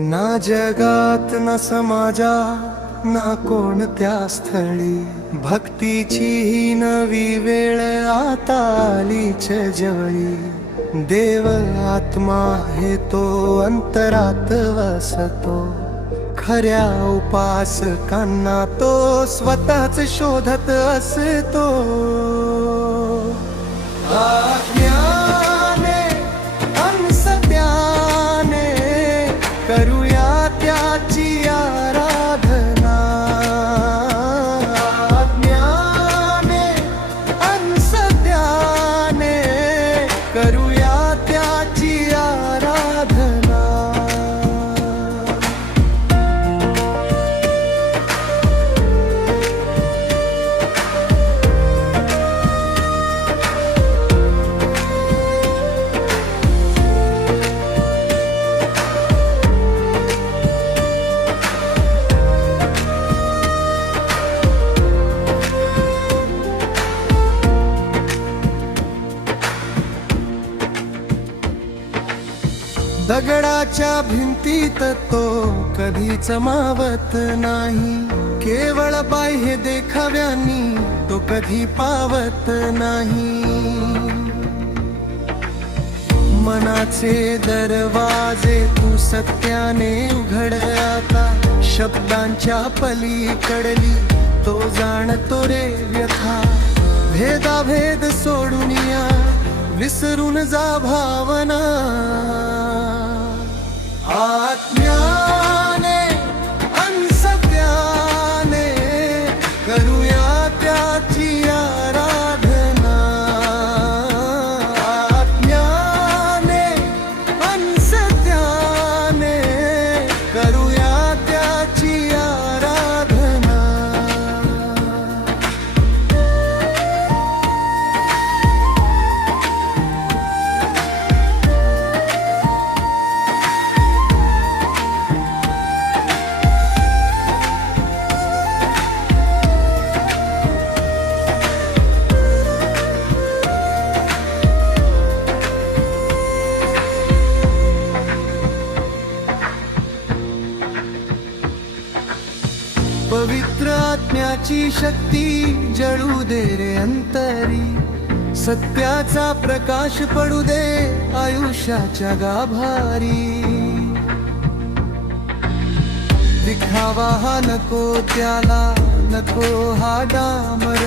ना जगात ना समाजात ना कोणत्या स्थळी भक्तीची ही नवी वेळ आता आलीच जवळी। देव आत्मा हे तो अंतरात वसतो, खऱ्या उपासकांना तो स्वतःच शोधत असतो। आज्ञाने अंसत्याने करूया त्याची आराधना। आज्ञाने अंसत्याने करूया त्याची आराधना। दगडाच्या भिंतीत तो कधीच मावत नाही, केवळ बाह्य देखाव्यांनी तो कधी पावत नाही। मनाचे दरवाजे तू सत्याने उघड आता, शब्दांच्या पलीकडली तो जाणतो रे व्यथा। भेदाभेद सोडून या विसरून जा भावना। आज्ञाने अंसत्याने करूया त्याची आराधना। आज्ञाने अंसत्याने करूया त्याची आराधना। पवित्र आत्म्याची शक्ती जळू दे रे अंतरी, सत्याचा प्रकाश पडू दे आयुष्याच्या गाभारी। दिखावा हा नको त्याला, नको हा डामर,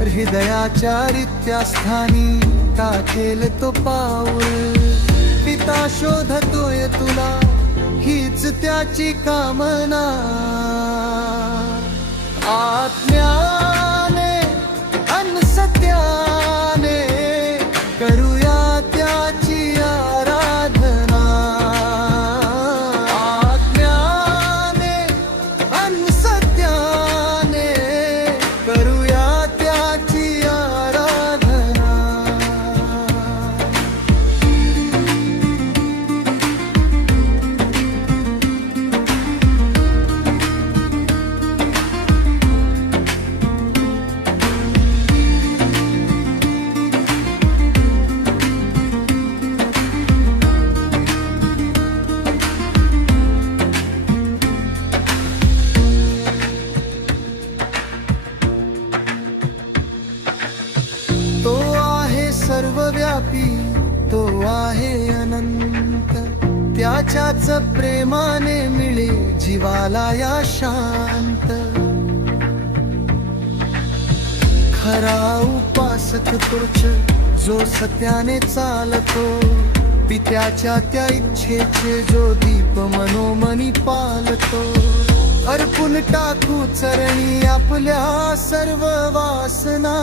हृदयाच्या रित्या स्थानी टाकेल तो पाऊल। पिता शोधतोय तुला हीच त्याची कामना। आज्ञाने अंसत्याने करूया त्याची आराधना। आज्ञाने अंसत्याने करूया त्याची आराधना। तो आहे सर्वव्यापी, तो आहे अनंत, त्याच्याच प्रेमाने मिळे जीवाला या शांत। खरा उपासक तोच जो सत्याने चालतो, पित्याच्या त्या इच्छेचे जो दीप मनोमनी पालतो। अर्पून टाकू चरणी आपल्या सर्व वासना।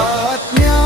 आज्ञा